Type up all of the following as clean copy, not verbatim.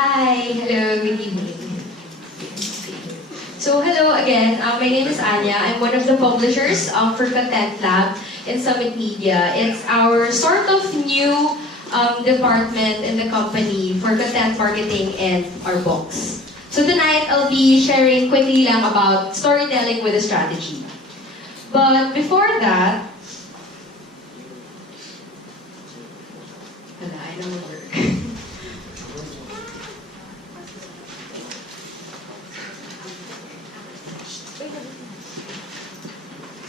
Hi, hello, good evening. So hello again, my name is Anya. I'm one of the publishers for Content Lab in Summit Media. It's our sort of new department in the company for content marketing and our books. So tonight, I'll be sharing quickly lang about storytelling with a strategy. But before that, I don't work.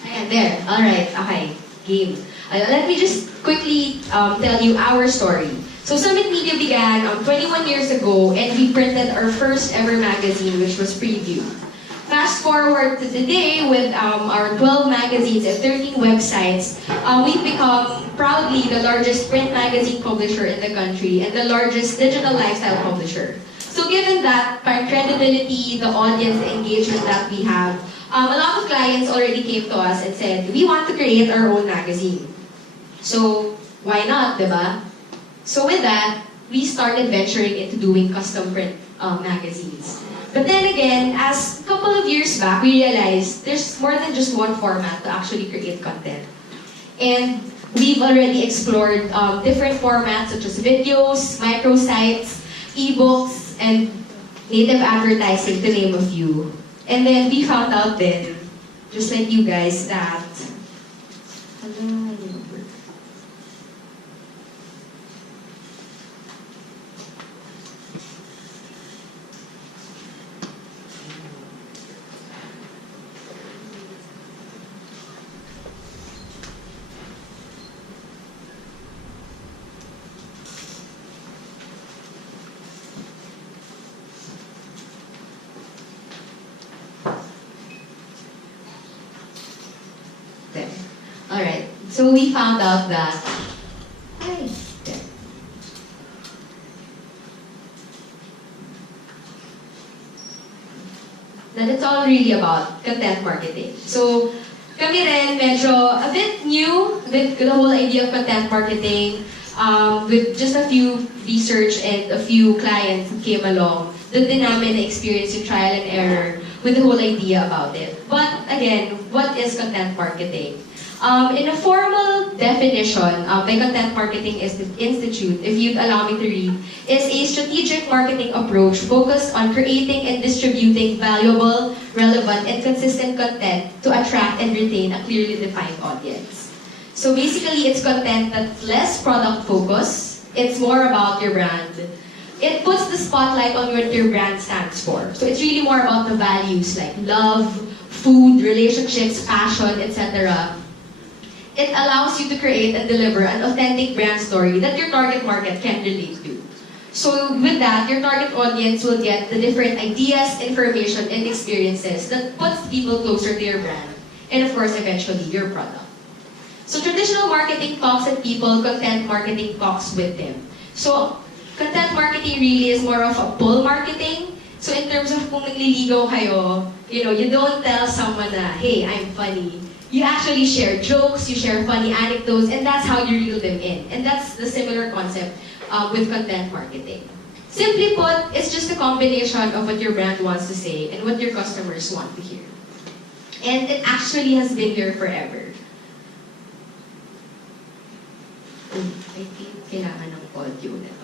Ayan, there. Alright, okay. Game. Let me just quickly tell you our story. So Summit Media began 21 years ago and we printed our first ever magazine, which was Preview. Fast forward to today with our 12 magazines and 13 websites, we've become proudly the largest print magazine publisher in the country and the largest digital lifestyle publisher. So given that credibility, the audience, the engagement that we have, a lot of clients already came to us and said, we want to create our own magazine. So why not, diba? So with that, we started venturing into doing custom print magazines. But then again, as a couple of years back, we realized there's more than just one format to actually create content. And we've already explored different formats such as videos, microsites, ebooks, and native advertising, to name a few. And then we found out then, just like you guys, that there. Alright, so we found out that that it's all really about content marketing. So, kami rin medyo a bit new with the whole idea of content marketing, with just a few research and a few clients who came along. Doon din namin na-experience yung trial and error with the whole idea about it. But again, what is content marketing? In a formal definition by Content Marketing Institute, if you'd allow me to read, is a strategic marketing approach focused on creating and distributing valuable, relevant, and consistent content to attract and retain a clearly defined audience. So basically, it's content that's less product focused. It's more about your brand. It puts the spotlight on what your brand stands for. So it's really more about the values like love, food, relationships, passion, etc. It allows you to create and deliver an authentic brand story that your target market can relate to. So with that, your target audience will get the different ideas, information, and experiences that puts people closer to your brand, and of course, eventually, your product. So traditional marketing talks at people, content marketing talks with them. So content marketing really is more of a pull marketing. So in terms of kung nagliligaw kayo, you don't tell someone na, hey, I'm funny. You actually share jokes, you share funny anecdotes, and that's how you reel them in. And that's the similar concept with content marketing. Simply put, it's just a combination of what your brand wants to say and what your customers want to hear. And it actually has been here forever. I think kailangan ng audio nito.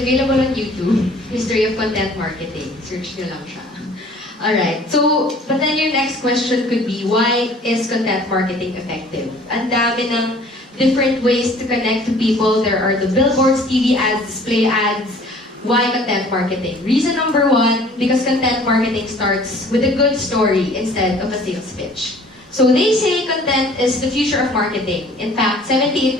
available on YouTube. History of Content Marketing. Search nyo lang siya. Alright, so, but then your next question could be, why is content marketing effective? Ang dami ng different ways to connect to people. There are the billboards, TV ads, display ads. Why content marketing? Reason number one, because content marketing starts with a good story instead of a sales pitch. So they say content is the future of marketing. In fact, 78%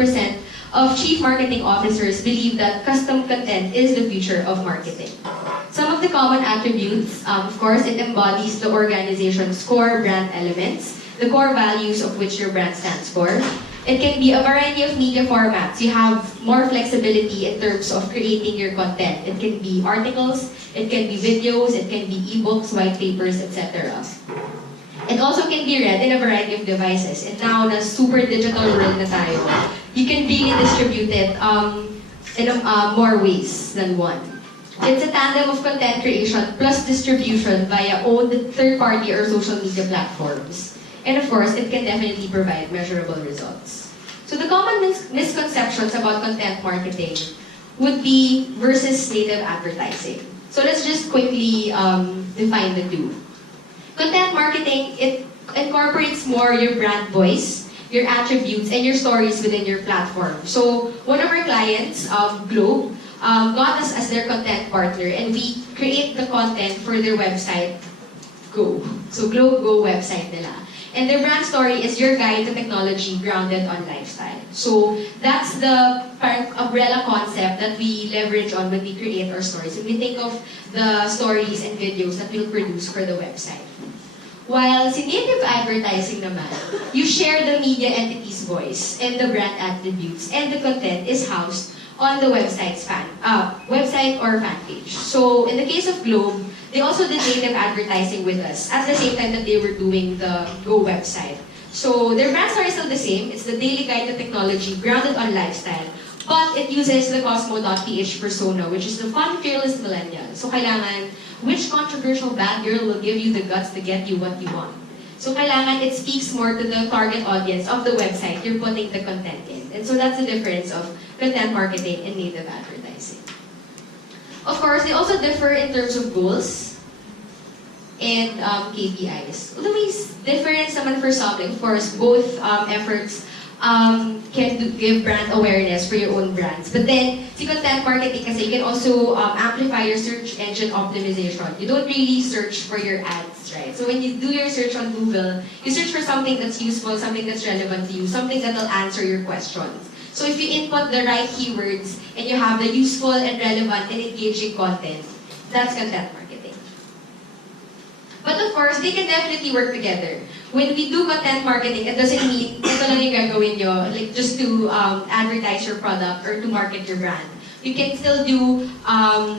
of chief marketing officers believe that custom content is the future of marketing. Some of the common attributes, of course, it embodies the organization's core brand elements, the core values of which your brand stands for. It can be a variety of media formats. You have more flexibility in terms of creating your content. It can be articles, it can be videos, it can be ebooks, white papers, etc. It also can be read in a variety of devices. And now, na super digital world na tayo, you can really distribute it in more ways than one. It's a tandem of content creation plus distribution via owned third-party or social media platforms. And of course, it can definitely provide measurable results. So the common misconceptions about content marketing would be versus native advertising. So let's just quickly define the two. Content marketing, it incorporates more your brand voice, your attributes, and your stories within your platform. So one of our clients, Globe, got us as their content partner, and we create the content for their website, Go. So Globe Go website nila. And their brand story is your guide to technology grounded on lifestyle. So that's the parang umbrella concept that we leverage on when we create our stories. And we think of the stories and videos that we'll produce for the website. While si native advertising naman, you share the media entity's voice and the brand attributes, and the content is housed on the website or fan page. So in the case of Globe, they also did native advertising with us at the same time that they were doing the Go website. So their brand story is still the same. It's the daily guide to technology grounded on lifestyle. But it uses the Cosmo.ph persona, which is the fun, fearless millennial. So kailangan, which controversial bad girl will give you the guts to get you what you want? So kailangan it speaks more to the target audience of the website you're putting the content in. And so that's the difference of content marketing and native advertising. Of course, they also differ in terms of goals and KPIs. Although may difference naman for some, like, of course, both efforts can give brand awareness for your own brands. But then, si content marketing kasi, you can also amplify your search engine optimization. You don't really search for your ads, right? So when you do your search on Google, you search for something that's useful, something that's relevant to you, something that will answer your questions. So if you input the right keywords and you have the useful and relevant and engaging content, that's content marketing. But of course, they can definitely work together. When we do content marketing, it doesn't mean ito lang yung gagawin nyo, like just to advertise your product or to market your brand. You can still do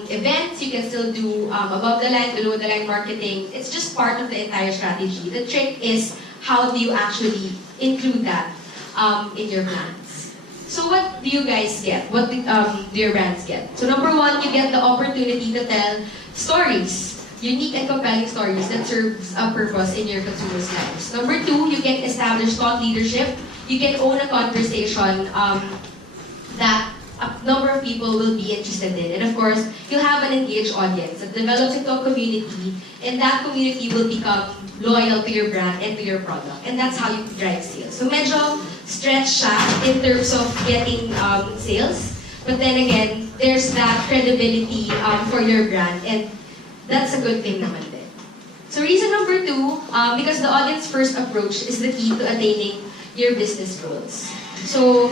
events, you can still do above the line, below the line marketing. It's just part of the entire strategy. The trick is how do you actually include that in your plans. So what do you guys get? What do your brands get? So number one, you get the opportunity to tell stories. Unique and compelling stories that serves a purpose in your consumers' lives. Number two, you can establish thought leadership. You can own a conversation that a number of people will be interested in. And of course, you'll have an engaged audience that develops into a community, and that community will become loyal to your brand and to your product. And that's how you drive sales. So medyo stretch siya in terms of getting sales. But then again, there's that credibility for your brand, and that's a good thing naman din. So reason number two, because the audience first approach is the key to attaining your business goals. So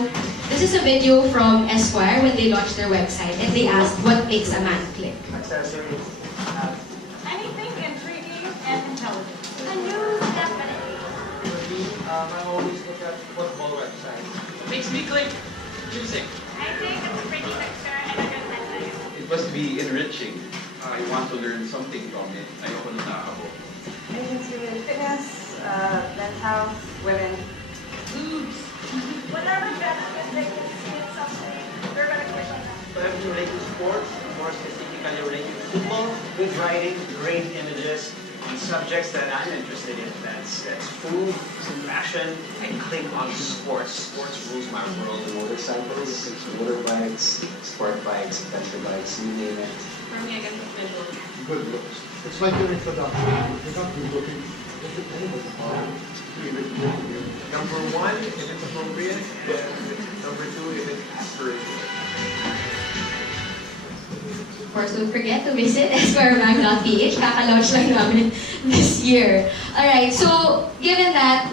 this is a video from Esquire when they launched their website, and they asked, what makes a man click? Accessories. Anything intriguing and intelligent. A news, definitely. I always look at football websites. Makes me click music. I think it's a pretty picture and a good message. It must be enriching. I want to learn something from it. Ayoko na nakakabo. Agency with fitness, men's health, women. Whatever benefit they can see in something, they're gonna click on that. So if you relate to sports, more specifically related to football, good writing, great images, and subjects that I'm interested in. That's food, fashion, and click on sports. Sports rules my world. Motorcycles, motorbikes, sport bikes, adventure bikes, you name it. For me, I guess it's visual. Good looks. It's like your introduction. You're not good looking. Number one, if it's appropriate, and number two, if it's aspirational. Of course, don't forget to visit esquiremag.ph. Kaka-launch lang namin this year. Alright, so given that,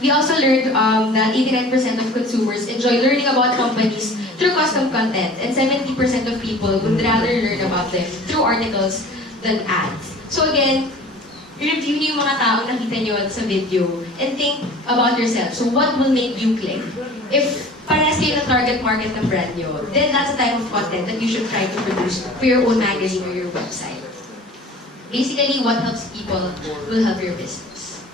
we also learned that 89% of consumers enjoy learning about companies through custom content, and 70% of people would rather learn about them through articles than ads. So again, review niyo yung mga taong nakita niyo sa video and think about yourself. So what will make you click? If parehas kayo ng target market ng brand nyo, then that's the type of content that you should try to produce for your own magazine or your website. Basically, what helps people will help your business.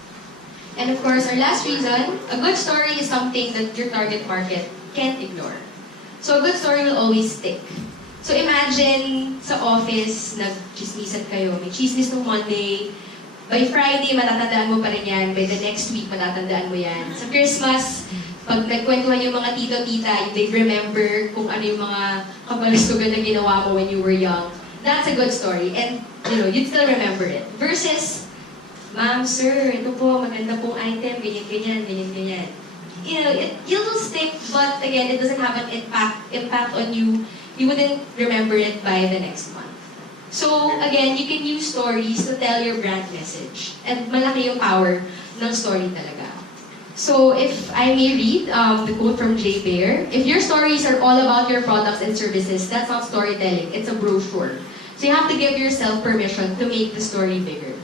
And of course, our last reason, a good story is something that your target market can't ignore. So a good story will always stick. So imagine sa office, nag-chismisan kayo, may chismis nung Monday, by Friday, matatandaan mo pa rin yan. By the next week, matatandaan mo yan. Sa Christmas, pag nagkwentuhan yung mga tito-tita, they remember kung ano yung mga kabalustugan na ginawa mo when you were young. That's a good story. And, you'd still remember it. Versus, Ma'am, sir, ito po, maganda pong item, ganyan-ganyan, ganyan-ganyan. It will stick, but again, it doesn't have an impact on you. You wouldn't remember it by the next month. So, again, you can use stories to tell your brand message. And malaki yung power ng story talaga. So, if I may read the quote from Jay Baer, if your stories are all about your products and services, that's not storytelling, it's a brochure. So you have to give yourself permission to make the story bigger.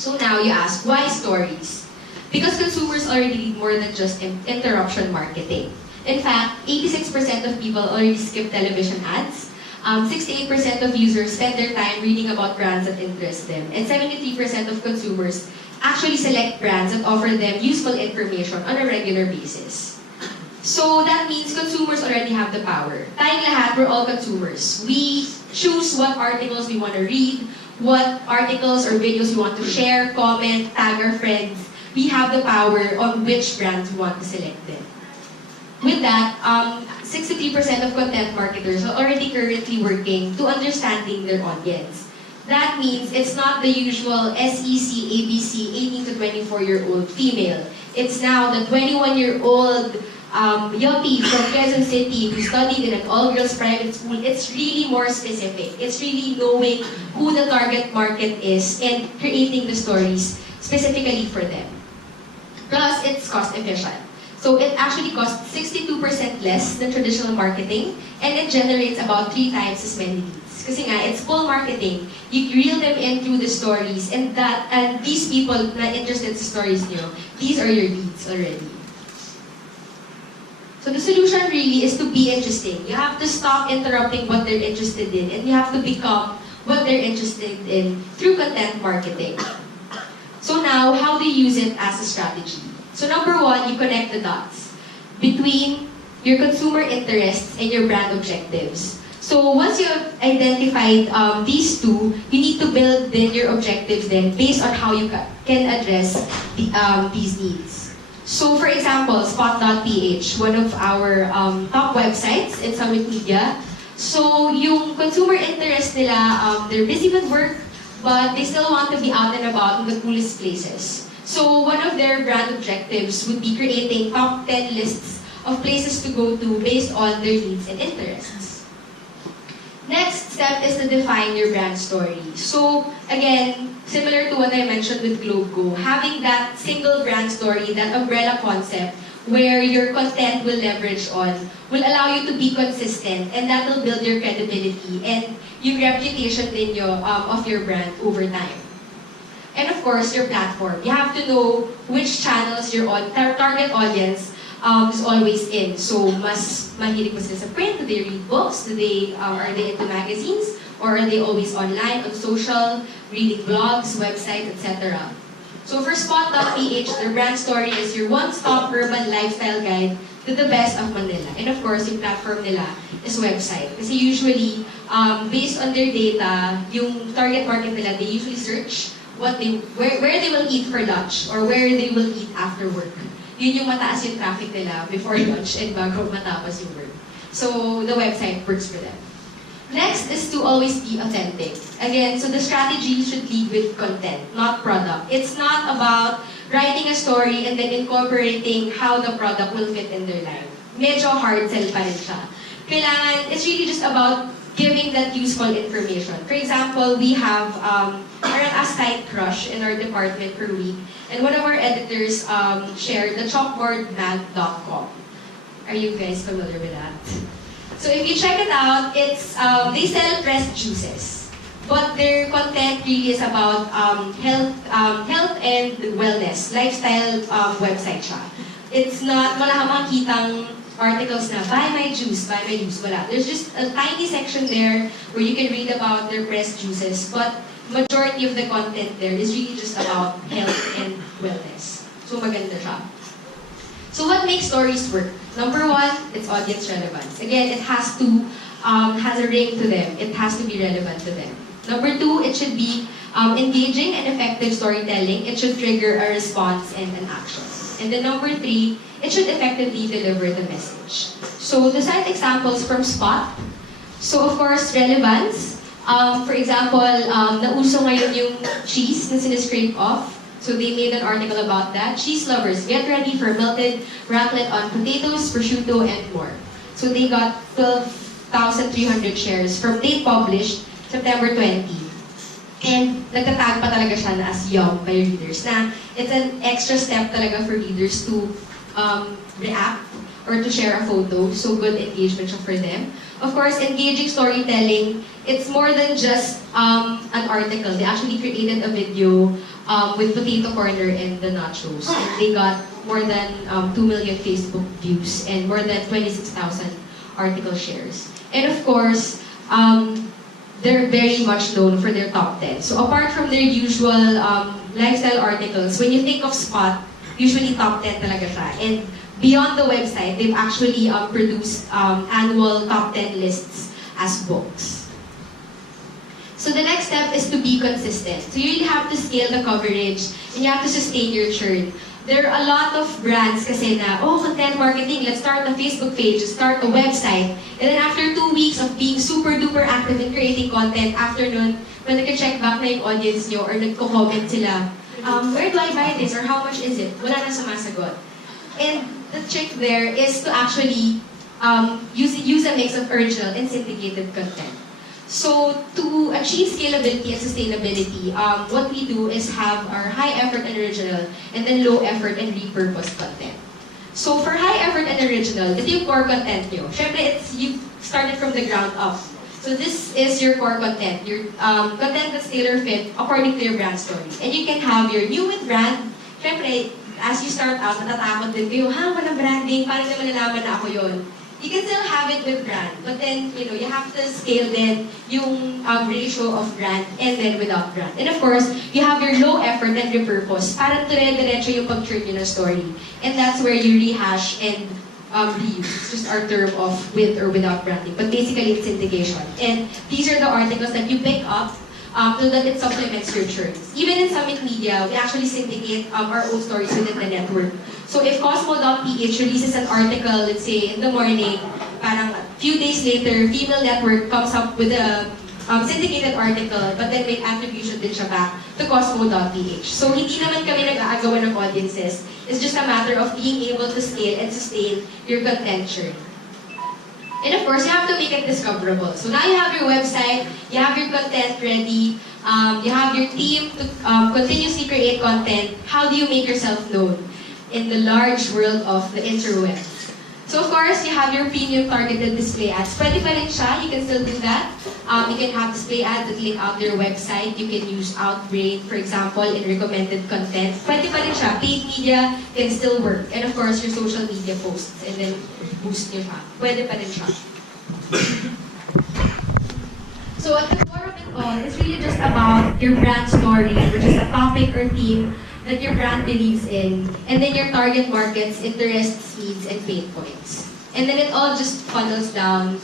So now you ask, why stories? Because consumers already need more than just interruption marketing. In fact, 86% of people already skip television ads. 68% of users spend their time reading about brands that interest them. And 73% of consumers actually select brands that offer them useful information on a regular basis. So that means consumers already have the power. Tayong lahat, we're all consumers. We choose what articles we want to read, what articles or videos we want to share, comment, tag our friends. We have the power on which brands we want to select them. With that, 63% of content marketers are already currently working to understanding their audience. That means it's not the usual SEC, ABC, 18 to 24-year-old female. It's now the 21-year-old yuppie from Quezon City who studied in an all-girls private school. It's really more specific. It's really knowing who the target market is and creating the stories specifically for them. Plus, it's cost efficient. So it actually costs 62% less than traditional marketing, and it generates about 3 times as many leads. Kasi nga, it's full marketing. You reel them in through the stories, and these people na interested sa stories nyo, these are your leads already. So the solution really is to be interesting. You have to stop interrupting what they're interested in, and you have to become what they're interested in through content marketing. So now, how do you use it as a strategy? So number 1, you connect the dots between your consumer interests and your brand objectives. So once you have identified these two, you need to build then your objectives then based on how you can address these needs. So for example, Spot.ph, one of our top websites in Summit Media. So yung consumer interest nila, they're busy with work, but they still want to be out and about in the coolest places. So one of their brand objectives would be creating top 10 lists of places to go to based on their needs and interests. Next step is to define your brand story. So again, similar to what I mentioned with GlobeGo, having that single brand story, that umbrella concept where your content will leverage on, will allow you to be consistent, and that will build your credibility and your reputation din of your brand over time. And of course, your platform. You have to know which channels your target audience is always in. So, mas mahilig ba sila sa print? Do they read books? Are they into magazines? Or are they always online, on social, reading blogs, websites, etc.? So for Spot.ph, their brand story is your one-stop urban lifestyle guide to the best of Manila. And of course, yung platform nila is website. Kasi usually, based on their data, yung target market nila, they usually search where they will eat for lunch or where they will eat after work. Yun yung mataas yung traffic nila before lunch and bago matapos yung work. So the website works for them. Next is to always be authentic. Again, so the strategy should lead with content, not product. It's not about writing a story and then incorporating how the product will fit in their life. Medyo hard sell pa rin siya. Kailangan, it's really just about giving that useful information. For example, we have parang a site crush in our department per week, and one of our editors shared the chalkboardmag.com. Are you guys familiar with that? So if you check it out, it's they sell pressed juices, but their content really is about health and wellness, lifestyle website siya. It's not, wala kang makitang articles na, buy my juice, wala. There's just a tiny section there where you can read about their pressed juices, but majority of the content there is really just about health and wellness. So maganda siya. So what makes stories work? Number one, it's audience relevance. Again, it has to has a ring to them. It has to be relevant to them. Number two, it should be engaging and effective storytelling. It should trigger a response and an action. And then number three, it should effectively deliver the message. So to cite examples from Spot, so of course, relevance. For example, nauso ngayon yung cheese na siniscrape off. So they made an article about that. Cheese lovers, get ready for melted raclette on potatoes, prosciutto, and more. So they got 12,300 shares from date published, September 20. And nagtatag pa talaga siya na as yum by readers. Na it's an extra step talaga for readers to react or to share a photo. So good engagement siya for them. Of course, engaging storytelling, it's more than just an article. They actually created a video with Potato Corner and the Nachos. And they got more than 2 million Facebook views and more than 26,000 article shares. And of course, they're very much known for their top 10. So apart from their usual lifestyle articles, when you think of Spot, usually top 10 talaga siya. And beyond the website, they've actually produced annual top 10 lists as books. So the next step is to be consistent. So you really have to scale the coverage and you have to sustain your churn. There are a lot of brands kasi na, content marketing, let's start a Facebook page, let's start a website. And then after 2 weeks of being super duper active in creating content, after nun, when nag-check back na yung audience nyo or nagko-comment sila, where do I buy this or how much is it? Wala na sumasagot. And the trick there is to actually use a mix of original and syndicated content. So to achieve scalability and sustainability, what we do is have our high effort and original and then low effort and repurposed content. So for high effort and original, ito yung core content nyo. Syempre, you started from the ground up. So this is your core content, your content that's tailor-fit according to your brand story. And you can have your new with brand. Syempre, as you start out, natatakot din kayo, walang branding, paano naman nalaman na ako yun? You can still have it with brand, but then, you have to scale then yung ratio of brand and then without brand. And of course, you have your low effort and repurpose para dire-diretso yung pag-turn nyo ng story. And that's where you rehash and reuse. It's just our term of with or without branding. But basically, it's syndication. And these are the articles that you pick up so that it supplements your churns. Even in Summit Media, we actually syndicate our own stories within the network. So if Cosmo.ph releases an article, let's say in the morning, parang a few days later, Female Network comes up with a syndicated article, but then may attribution din siya back to Cosmo.ph. So hindi naman kami nag-aagawan ng audiences. It's just a matter of being able to scale and sustain your content churn. And of course, you have to make it discoverable. So now you have your website, you have your content ready, you have your team to continuously create content. How do you make yourself known in the large world of the interwebs? So of course, you have your premium targeted display ads. Pwede pa rin siya, you can still do that. You can have display ads that link out your website. You can use Outbrain, for example, in recommended content. Pwede pa rin siya. Paid media can still work. And of course, your social media posts. And then boost nyo siya. Pwede pa rin siya. So at the core of it all, it's really just about your brand story, which is a topic or theme that your brand believes in, and then your target market's interests, needs, and pain points. And then it all just funnels down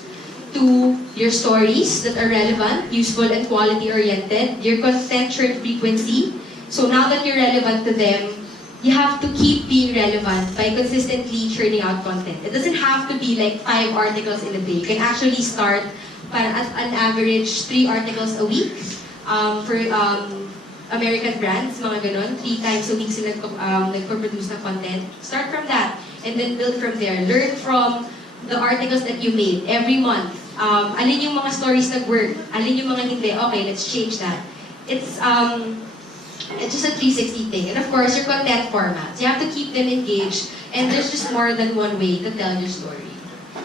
to your stories that are relevant, useful, and quality-oriented, your content churn frequency, So now that you're relevant to them, you have to keep being relevant by consistently churning out content. It doesn't have to be like 5 articles in a day. You can actually start at an average 3 articles a week for American brands, mga ganon. 3 times a week sila nagpo-produce ng content. Start from that and then build from there. Learn from the articles that you made every month. Alin yung mga stories nag-work, alin yung mga hindi. Okay, let's change that. It's just a 360 thing. And of course, your content formats. You have to keep them engaged, and there's just more than one way to tell your story.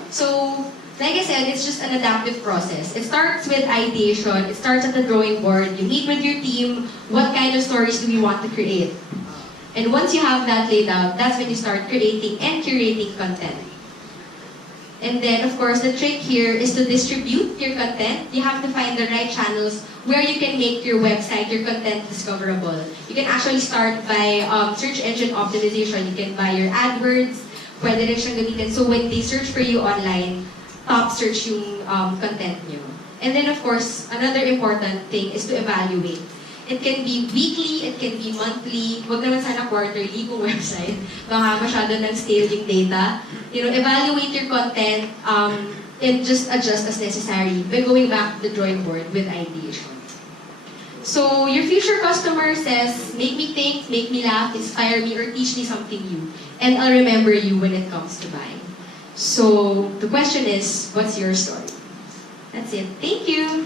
So, like I said, it's just an adaptive process. It starts with ideation. It starts at the drawing board. You meet with your team. What kind of stories do we want to create? And once you have that laid out, that's when you start creating and curating content. And then, of course, the trick here is to distribute your content. You have to find the right channels where you can make your website, your content discoverable. You can actually start by search engine optimization. You can buy your AdWords, pwede rin siyang gamitin. So when they search for you online, top search yung content nyo. And then, of course, another important thing is to evaluate. It can be weekly, it can be monthly, wag naman sana quarterly kung website. Baka masyado ng stale yung data. Evaluate your content and just adjust as necessary by going back to the drawing board with ideation. So, your future customer says, make me think, make me laugh, inspire me, or teach me something new. And I'll remember you when it comes to buying. So, the question is, what's your story? That's it. Thank you!